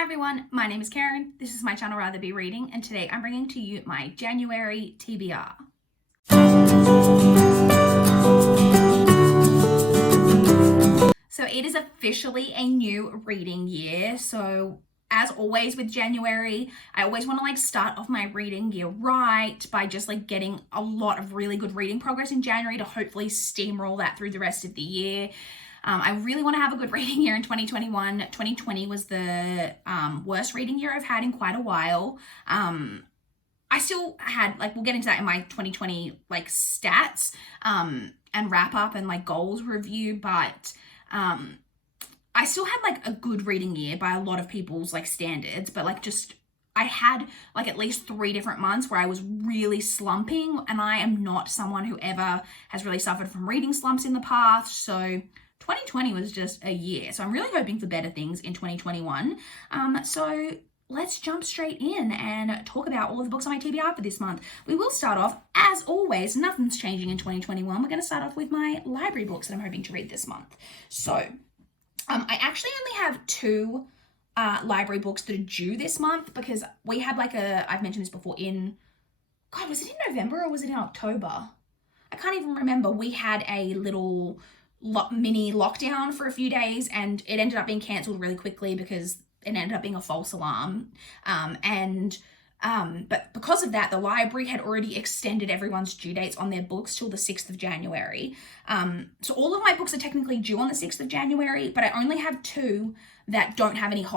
Hi everyone, my name is Karen, this is my channel RatherBeReading, and today I'm bringing to you my January TBR. So it is officially a new reading year, so as always with January, I always want to start off my reading year right by just getting a lot of really good reading progress in January to hopefully steamroll that through the rest of the year. I really want to have a good reading year in 2021. 2020 was the worst reading year I've had in quite a while. I still had, we'll get into that in my 2020 stats and wrap up and goals review, but I still had a good reading year by a lot of people's standards, but I had at least 3 different months where I was really slumping, and I am not someone who ever has really suffered from reading slumps in the past, so 2020 was just a year. So I'm really hoping for better things in 2021. So let's jump straight in and talk about all of the books on my TBR for this month. We will start off, as always, nothing's changing in 2021. We're going to start off with my library books that I'm hoping to read this month. So I actually only have 2 library books that are due this month because we had I've mentioned this before was it in November or was it in October? I can't even remember. We had a little mini lockdown for a few days and it ended up being cancelled really quickly because it ended up being a false alarm. But because of that, the library had already extended everyone's due dates on their books till the 6th of January. So all of my books are technically due on the 6th of January, but I only have 2 that don't have any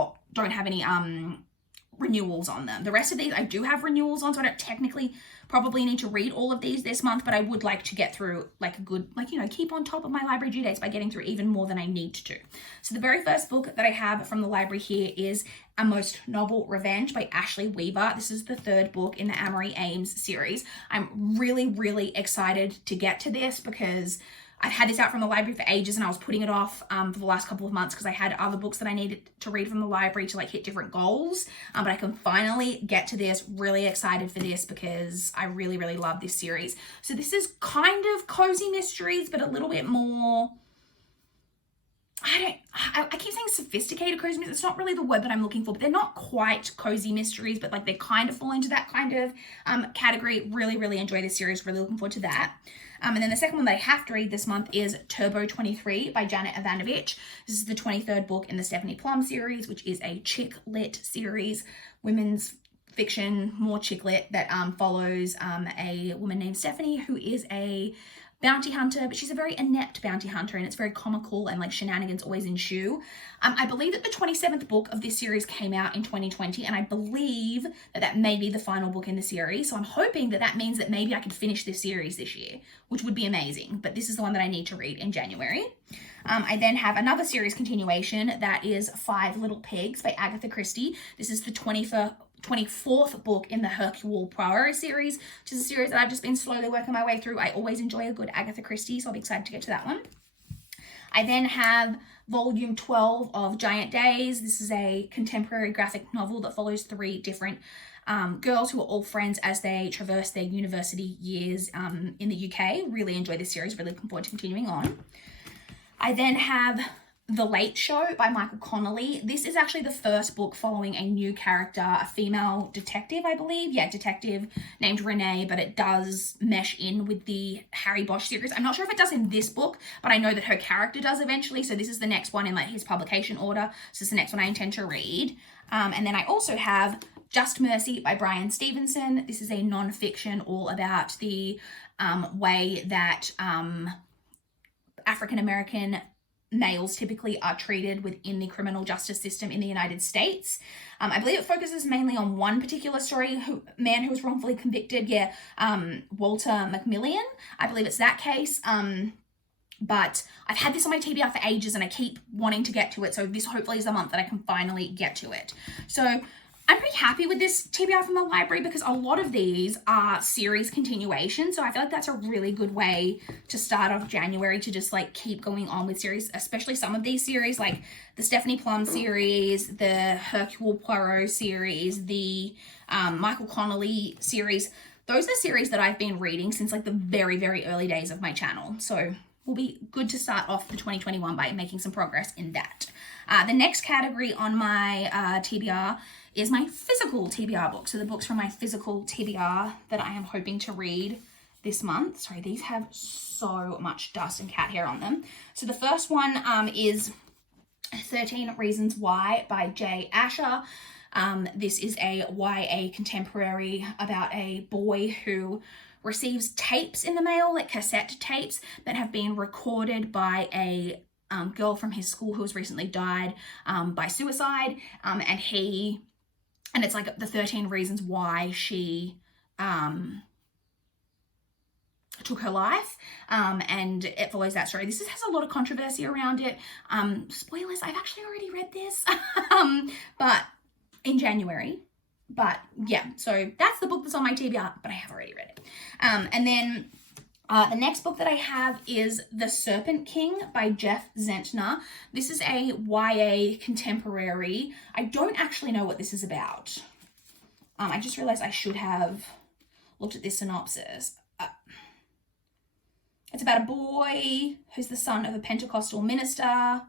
renewals on them. The rest of these I do have renewals on, so I don't technically probably need to read all of these this month, but I would like to get through a good, keep on top of my library due dates by getting through even more than I need to. So the very first book that I have from the library here is A Most Noble Revenge by Ashley Weaver. This is the 3rd book in the Amory Ames series. I'm really, really excited to get to this because I've had this out from the library for ages and I was putting it off for the last couple of months because I had other books that I needed to read from the library to hit different goals. But I can finally get to this. Really excited for this because I really, really love this series. So this is kind of cozy mysteries, but a little bit more, I keep saying sophisticated cozy mysteries. It's not really the word that I'm looking for, but they're not quite cozy mysteries, but they kind of fall into that kind of category. Really, really enjoy this series. Really looking forward to that. And then the second one that I have to read this month is Turbo 23 by Janet Evanovich. This is the 23rd book in the Stephanie Plum series, which is a chick lit series, women's fiction, more chick lit, that follows a woman named Stephanie who is a bounty hunter, but she's a very inept bounty hunter and it's very comical and shenanigans always ensue. I believe that the 27th book of this series came out in 2020 and I believe that may be the final book in the series. So I'm hoping that means that maybe I could finish this series this year, which would be amazing. But this is the one that I need to read in January. I then have another series continuation that is 5 Little Pigs by Agatha Christie. This is the 24th book in the Hercule Poirot series, which is a series that I've just been slowly working my way through. I always enjoy a good Agatha Christie, so I'll be excited to get to that one. I then have volume 12 of Giant Days. This is a contemporary graphic novel that follows 3 different girls who are all friends as they traverse their university years in the UK. Really enjoy this series, really looking forward to continuing on. I then have The Late Show by Michael Connolly. This is actually the first book following a new character, a female detective, I believe. Yeah, detective named Renee, but it does mesh in with the Harry Bosch series. I'm not sure if it does in this book, but I know that her character does eventually. So this is the next one in his publication order. So this is the next one I intend to read. And then I also have Just Mercy by Brian Stevenson. This is a non-fiction all about the way that African-American males typically are treated within the criminal justice system in the United States. I believe it focuses mainly on one particular story, man who was wrongfully convicted, Walter McMillian. I believe it's that case. But I've had this on my TBR for ages and I keep wanting to get to it. So this hopefully is the month that I can finally get to it. So I'm pretty happy with this TBR from the library because a lot of these are series continuations. So I feel like that's a really good way to start off January, to just keep going on with series, especially some of these series like the Stephanie Plum series, the Hercule Poirot series, the Michael Connolly series. Those are series that I've been reading since the very, very early days of my channel. So will be good to start off the 2021 by making some progress in that. The next category on my TBR is my physical TBR books. So the books from my physical TBR that I am hoping to read this month. Sorry, these have so much dust and cat hair on them. So the first one is 13 Reasons Why by Jay Asher. This is a YA contemporary about a boy who receives tapes in the mail, like cassette tapes, that have been recorded by a girl from his school who has recently died by suicide. And it's like the 13 reasons why she took her life, and it follows that story. This has a lot of controversy around it. Spoilers, I've actually already read this, but in January. But yeah, so that's the book that's on my TBR, but I have already read it. And then the next book that I have is The Serpent King by Jeff Zentner. This is a YA contemporary. I don't actually know what this is about. I just realized I should have looked at this synopsis. It's about a boy who's the son of a Pentecostal minister.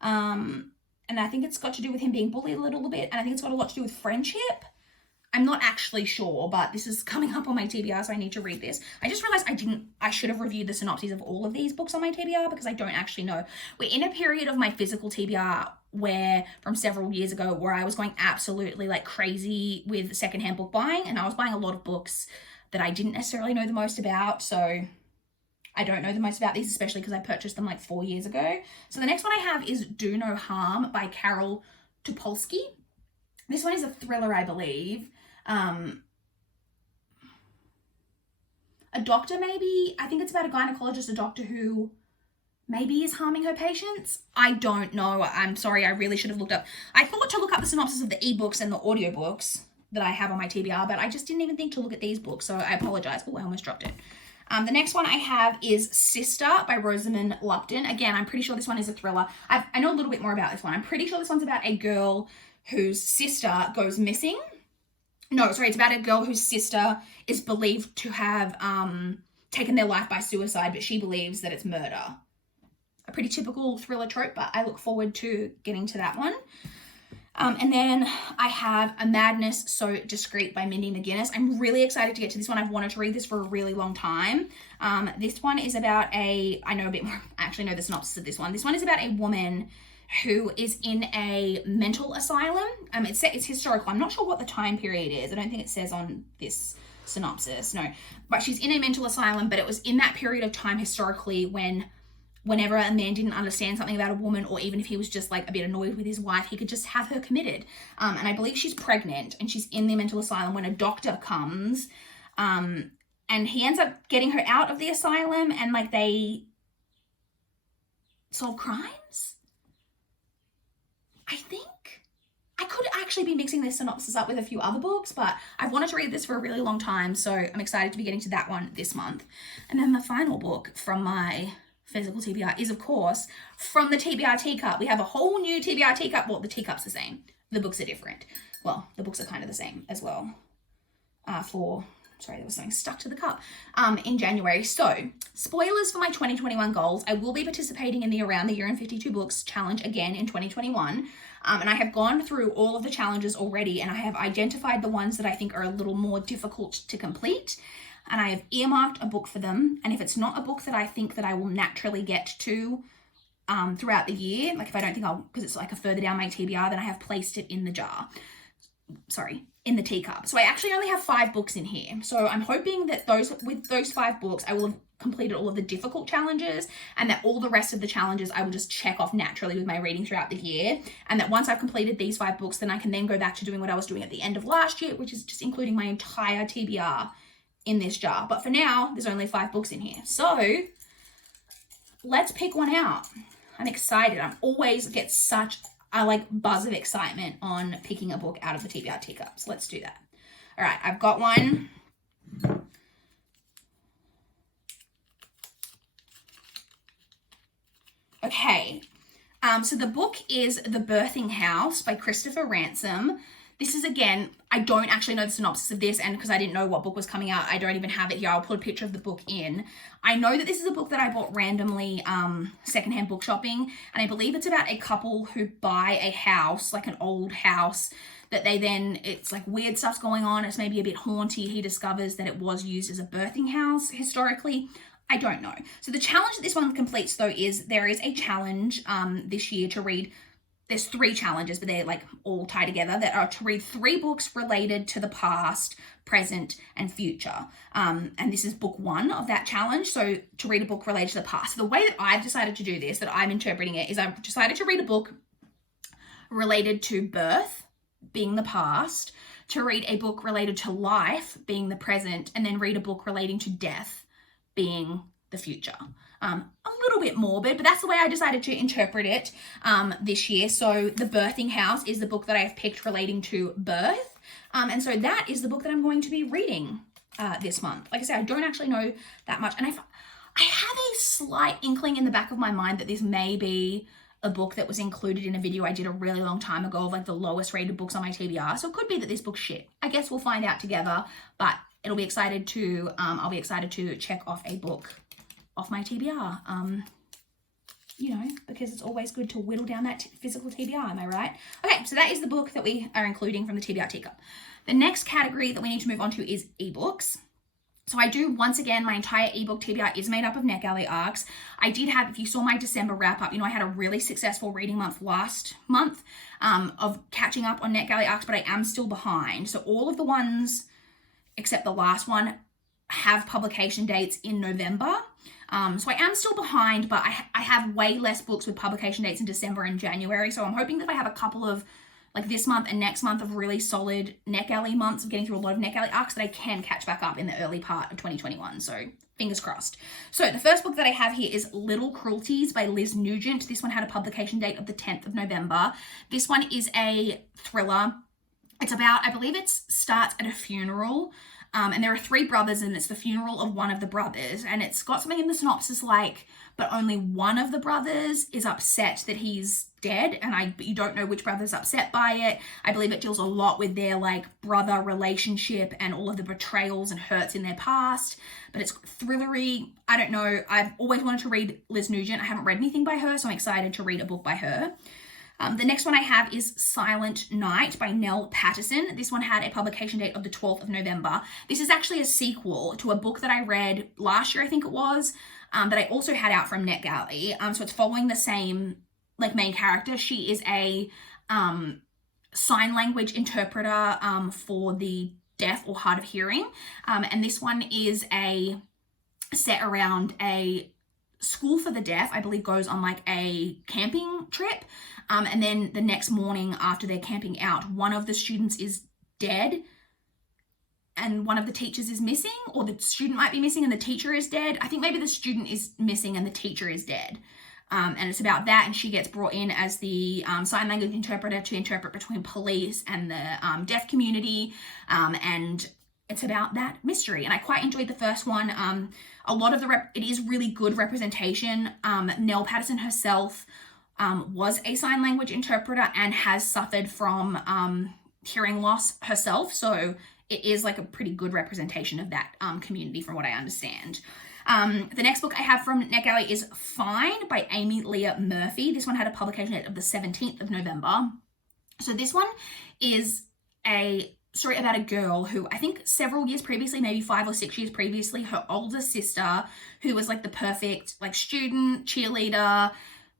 And I think it's got to do with him being bullied a little bit. And I think it's got a lot to do with friendship. I'm not actually sure, but this is coming up on my TBR, so I need to read this. I just realized I should have reviewed the synopses of all of these books on my TBR because I don't actually know. We're in a period of my physical TBR from several years ago where I was going absolutely like crazy with secondhand book buying, and I was buying a lot of books that I didn't necessarily know the most about, so I don't know the most about these, especially because I purchased them like 4 years ago. So the next one I have is Do No Harm by Carol Topolsky. This one is a thriller, I believe. A doctor, maybe. I think it's about a gynecologist, a doctor who maybe is harming her patients. I don't know. I'm sorry. I really should have looked up. I thought to look up the synopsis of the eBooks and the audiobooks that I have on my TBR, but I just didn't even think to look at these books, so I apologize. Oh, I almost dropped it. The next one I have is Sister by Rosamund Lupton. Again, I'm pretty sure this one is a thriller. I know a little bit more about this one. I'm pretty sure this one's about a girl whose sister goes missing. No, sorry, it's about a girl whose sister is believed to have taken their life by suicide, but she believes that it's murder. A pretty typical thriller trope, but I look forward to getting to that one. And then I have A Madness So Discreet by Mindy McGinnis. I'm really excited to get to this one. I've wanted to read this for a really long time. This one is about I know a bit more, I actually know the synopsis of this one. This one is about a woman who is in a mental asylum. It's historical. I'm not sure what the time period is. I don't think it says on this synopsis, no. But she's in a mental asylum, but it was in that period of time historically whenever a man didn't understand something about a woman, or even if he was just like a bit annoyed with his wife, he could just have her committed. And I believe she's pregnant and she's in the mental asylum when a doctor comes, and he ends up getting her out of the asylum, and like they solve crimes. I think I could actually be mixing this synopsis up with a few other books, but I've wanted to read this for a really long time, so I'm excited to be getting to that one this month. And then the final book from my physical TBR is, of course, from the TBR teacup. We have a whole new TBR teacup. Well, the teacup's the same. The books are different. Well, the books are kind of the same as well. Sorry, there was something stuck to the cup, in January. So, spoilers for my 2021 goals. I will be participating in the Around the Year in 52 Books challenge again in 2021. And I have gone through all of the challenges already, and I have identified the ones that I think are a little more difficult to complete. And I have earmarked a book for them. And if it's not a book that I think that I will naturally get to throughout the year, like if I don't think because it's like a further down my TBR, then I have placed it in the jar. Sorry, in the teacup. So I actually only have 5 books in here. So I'm hoping that with those 5 books, I will have completed all of the difficult challenges, and that all the rest of the challenges I will just check off naturally with my reading throughout the year. And that once I've completed these 5 books, then I can then go back to doing what I was doing at the end of last year, which is just including my entire TBR in this jar. But for now, there's only 5 books in here. So let's pick one out. I'm excited. I always get such a buzz of excitement on picking a book out of the TBR teacup. So let's do that. All right, I've got one. Okay, so the book is The Birthing House by Christopher Ransom. This is, again, I don't actually know the synopsis of this, and because I didn't know what book was coming out, I don't even have it here. I'll put a picture of the book in. I know that this is a book that I bought randomly secondhand book shopping, and I believe it's about a couple who buy a house, like an old house, that they then, it's like weird stuff's going on. It's maybe a bit haunty. He discovers that it was used as a birthing house historically. I don't know. So the challenge that this one completes, though, is there is a challenge this year to read. There's 3 challenges, but they're like all tied together, that are to read 3 books related to the past, present, and future. And this is book 1 of that challenge. So to read a book related to the past. So the way that I've decided to do this, that I'm interpreting it, is I've decided to read a book related to birth, being the past, to read a book related to life, being the present, and then read a book relating to death, being the future. A little bit morbid, but that's the way I decided to interpret it this year. So The Birthing House is the book that I've picked relating to birth. And so that is the book that I'm going to be reading this month. Like I said, I don't actually know that much. And I have a slight inkling in the back of my mind that this may be a book that was included in a video I did a really long time ago of like the lowest rated books on my TBR. So it could be that this book's shit. I guess we'll find out together, but I'll be excited to check off a book off my TBR. You know, because it's always good to whittle down that physical TBR, am I right? Okay, so that is the book that we are including from the TBR teacup. The next category that we need to move on to is ebooks. So I do, once again, my entire ebook TBR is made up of NetGalley arcs. I did have, if you saw my December wrap up, you know, I had a really successful reading month last month of catching up on NetGalley arcs, but I am still behind. So all of the ones, except the last one, have publication dates in November. So I am still behind, but I have way less books with publication dates in December and January. So I'm hoping that I have a couple of, like this month and next month, of really solid NetGalley months of getting through a lot of NetGalley arcs that I can catch back up in the early part of 2021. So fingers crossed. So the first book that I have here is Little Cruelties by Liz Nugent. This one had a publication date of the 10th of November. This one is a thriller. It's about, I believe it starts at a funeral. And there are 3 brothers, and it's the funeral of one of the brothers. And it's got something in the synopsis like, but only one of the brothers is upset that he's dead. And you don't know which brother's upset by it. I believe it deals a lot with their like brother relationship and all of the betrayals and hurts in their past. But it's thrillery. I don't know. I've always wanted to read Liz Nugent. I haven't read anything by her, so I'm excited to read a book by her. The next one I have is Silent Night by Nell Patterson. This one had a publication date of the 12th of November. This is actually a sequel to a book that I read last year, I think it was, that I also had out from NetGalley. So it's following the same like main character. She is a sign language interpreter for the deaf or hard of hearing. And this one is set around a school for the deaf. I believe goes on like a camping trip. And then the next morning after they're camping out, one of the students is dead and one of the teachers is missing, or the student might be missing and the teacher is dead. I think maybe the student is missing and the teacher is dead. And it's about that, and she gets brought in as the sign language interpreter to interpret between police and the deaf community. And it's about that mystery. And I quite enjoyed the first one. A lot of it is really good representation. Nell Patterson herself was a sign language interpreter and has suffered from hearing loss herself. So it is like a pretty good representation of that community from what I understand. The next book I have from NetGalley is Fine by Amy Leah Murphy. This one had a publication date of the 17th of November. So this one is a story about a girl who, I think several years previously, maybe 5 or 6 years previously, her older sister, who was like the perfect like student, cheerleader,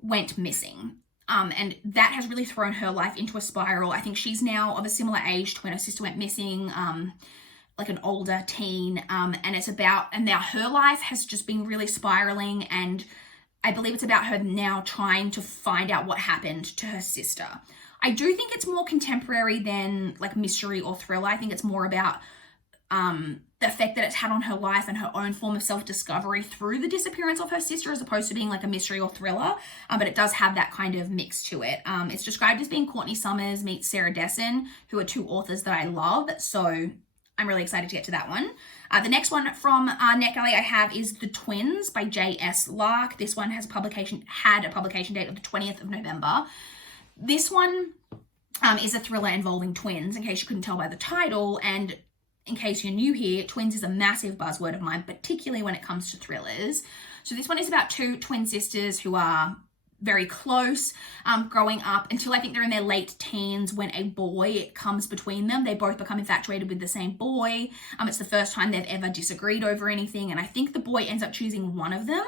went missing. And that has really thrown her life into a spiral. I think she's now of a similar age to when her sister went missing, like an older teen. And now her life has just been really spiraling. And I believe it's about her now trying to find out what happened to her sister. I do think it's more contemporary than like mystery or thriller. I think it's more about the effect that it's had on her life and her own form of self-discovery through the disappearance of her sister, as opposed to being like a mystery or thriller. But it does have that kind of mix to it. It's described as being Courtney Summers meets Sarah Dessen, who are 2 authors that I love. So I'm really excited to get to that one. The next one from NetGalley I have is The Twins by J.S. Lark. This one had a publication date of the 20th of November. This one is a thriller involving twins, in case you couldn't tell by the title. And in case you're new here, twins is a massive buzzword of mine, particularly when it comes to thrillers. So this one is about two twin sisters who are very close, growing up until I think they're in their late teens, when a boy comes between them. They both become infatuated with the same boy. It's the first time they've ever disagreed over anything, and I think the boy ends up choosing one of them.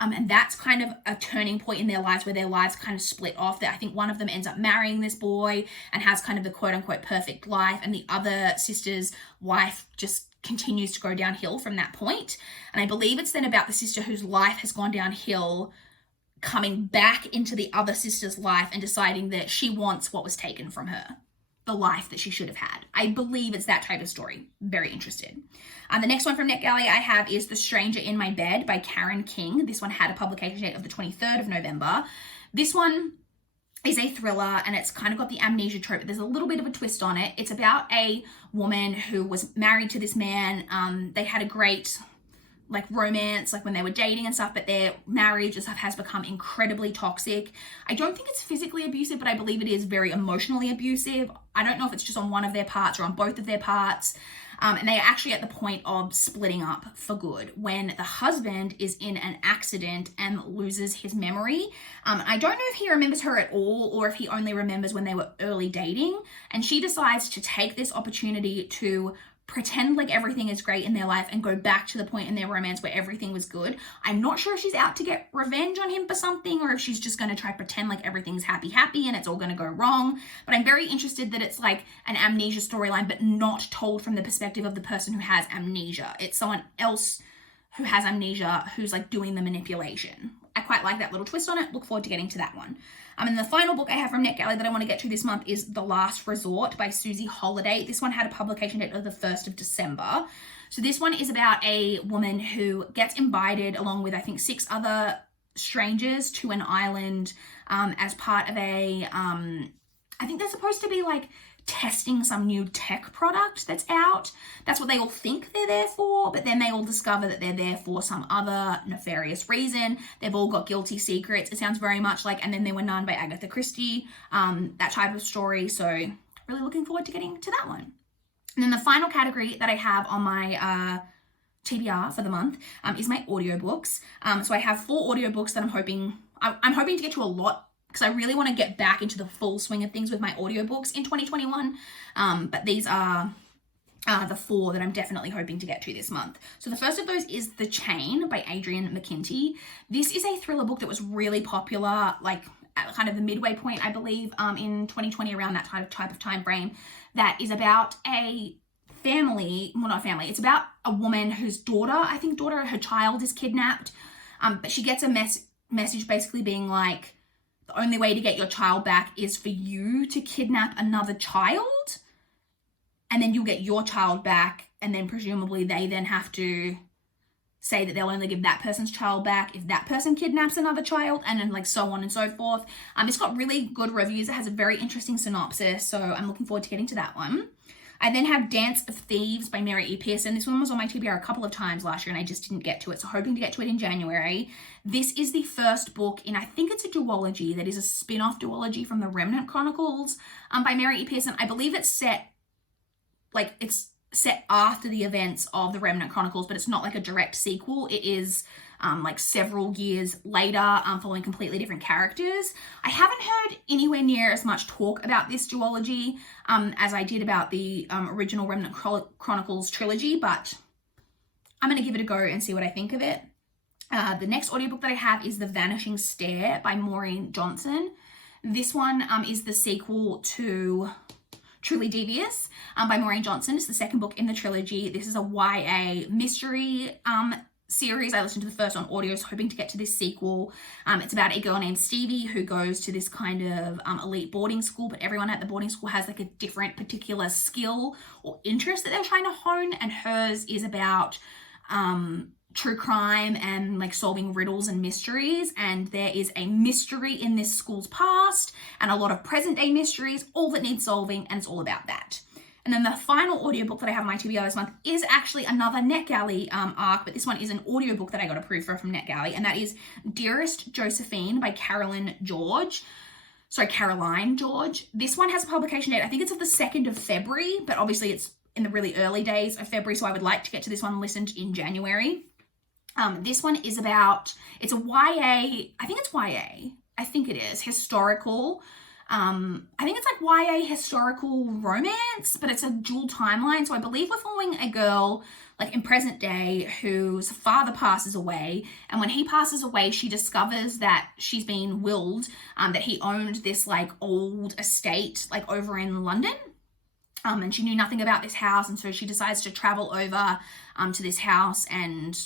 And that's kind of a turning point in their lives, where their lives kind of split off. That I think one of them ends up marrying this boy and has kind of the quote unquote perfect life, and the other sister's wife just continues to go downhill from that point. And I believe it's then about the sister whose life has gone downhill coming back into the other sister's life and deciding that she wants what was taken from her, the life that she should have had. I believe it's that type of story. Very interested. The next one from NetGalley I have is The Stranger in My Bed by Karen King. This one had a publication date of the 23rd of November. This one is a thriller, and it's kind of got the amnesia trope, but there's a little bit of a twist on it. It's about a woman who was married to this man. They had a great romance, when they were dating and stuff, but their marriage and stuff has become incredibly toxic. I don't think it's physically abusive, but I believe it is very emotionally abusive. I don't know if it's just on one of their parts or on both of their parts. And they are actually at the point of splitting up for good, when the husband is in an accident and loses his memory. I don't know if he remembers her at all, or if he only remembers when they were early dating. And she decides to take this opportunity to pretend like everything is great in their life and go back to the point in their romance where everything was good. I'm not sure if she's out to get revenge on him for something, or if she's just going to try pretend like everything's happy and it's all going to go wrong. But I'm very interested that it's like an amnesia storyline, but not told from the perspective of the person who has amnesia. It's someone else who has amnesia who's doing the manipulation. I quite like that little twist on it. Look forward to getting to that one. And the final book I have from NetGalley that I want to get to this month is The Last Resort by Susie Holiday. This one had a publication date of the 1st of December. So this one is about a woman who gets invited, along with I think 6 other strangers, to an island as part of a, I think they're supposed to be testing some new tech product that's out. That's what they all think they're there for, but then they all discover that they're there for some other nefarious reason. They've all got guilty secrets. It sounds very much like And Then There Were None by Agatha Christie, that type of story. So really looking forward to getting to that one. And then the final category that I have on my TBR for the month is my audiobooks. So I have 4 audiobooks that I'm hoping to get to a lot, because I really want to get back into the full swing of things with my audiobooks in 2021. But these are the 4 that I'm definitely hoping to get to this month. So the first of those is The Chain by Adrienne McKinty. This is a thriller book that was really popular, at kind of the midway point, I believe, in 2020, around that type of time frame, that is about a family, well, not family, it's about a woman whose her child is kidnapped, but she gets a message basically being like, the only way to get your child back is for you to kidnap another child, and then you'll get your child back, and then presumably they then have to say that they'll only give that person's child back if that person kidnaps another child, and then so on and so forth. It's got really good reviews. It has a very interesting synopsis, so I'm looking forward to getting to that one. I then have Dance of Thieves by Mary E. Pearson. This one was on my TBR a couple of times last year and I just didn't get to it, so hoping to get to it in January. This is the first book in, I think it's a duology, that is a spin-off duology from the Remnant Chronicles by Mary E. Pearson. I believe it's set after the events of the Remnant Chronicles, but it's not a direct sequel. It is several years later, following completely different characters. I haven't heard anywhere near as much talk about this duology as I did about the original Remnant Chronicles trilogy, but I'm going to give it a go and see what I think of it. The next audiobook that I have is The Vanishing Stair by Maureen Johnson. This one is the sequel to Truly Devious by Maureen Johnson. It's the second book in the trilogy. This is a YA mystery series. I listened to the first on audio, so hoping to get to this sequel. It's about a girl named Stevie who goes to this kind of elite boarding school, but everyone at the boarding school has a different particular skill or interest that they're trying to hone, and hers is about true crime and solving riddles and mysteries. And there is a mystery in this school's past and a lot of present day mysteries, all that need solving, and it's all about that. And then the final audiobook that I have on my TBR this month is actually another NetGalley arc, but this one is an audiobook that I got approved for from NetGalley, and that is Dearest Josephine by Carolyn George. Caroline George. This one has a publication date. I think it's of the 2nd of February, but obviously it's in the really early days of February, so I would like to get to this one listened in January. This one is about, it's a YA, I think it's YA. I think it is historical. I think it's like YA historical romance, but it's a dual timeline. So I believe we're following a girl like in present day whose father passes away. And when he passes away, she discovers that she's been willed, that he owned this like old estate like over in London. And she knew nothing about this house. And so she decides to travel over to this house and,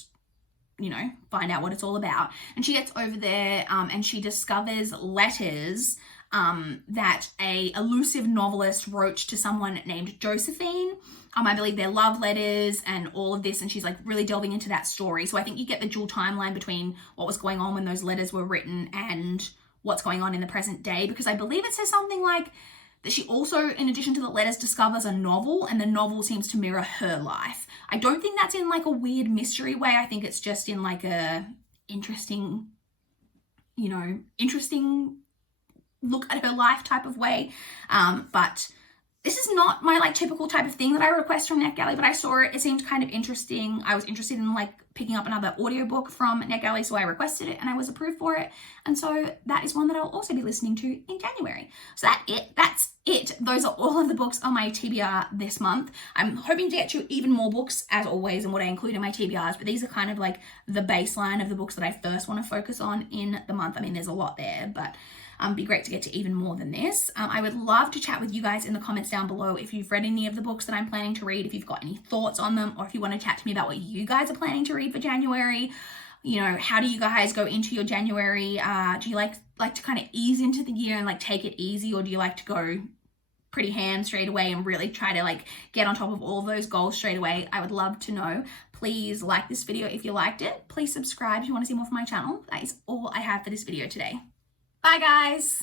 you know, find out what it's all about. And she gets over there and she discovers letters that a elusive novelist wrote to someone named Josephine. I believe they're love letters and all of this, and she's like really delving into that story. So I think you get the dual timeline between what was going on when those letters were written and what's going on in the present day, because I believe it says something like that she also, in addition to the letters, discovers a novel, and the novel seems to mirror her life. I don't think that's in like a weird mystery way. I think it's just in like a interesting look at her life type of way. But this is not my like typical type of thing that I request from NetGalley, but I saw it. It seemed kind of interesting. I was interested in like picking up another audiobook from NetGalley, so I requested it and I was approved for it. And so that is one that I'll also be listening to in January. So that's it. Those are all of the books on my TBR this month. I'm hoping to get to even more books as always and what I include in my TBRs, but these are kind of like the baseline of the books that I first want to focus on in the month. I mean, there's a lot there, but be great to get to even more than this. I would love to chat with you guys in the comments down below if you've read any of the books that I'm planning to read, if you've got any thoughts on them, or if you want to chat to me about what you guys are planning to read for January. You know, how do you guys go into your January? Do you like to kind of ease into the year and like take it easy, or do you like to go pretty ham straight away and really try to like get on top of all of those goals straight away? I would love to know. Please like this video if you liked it. Please subscribe if you want to see more from my channel. That is all I have for this video today. Bye, guys.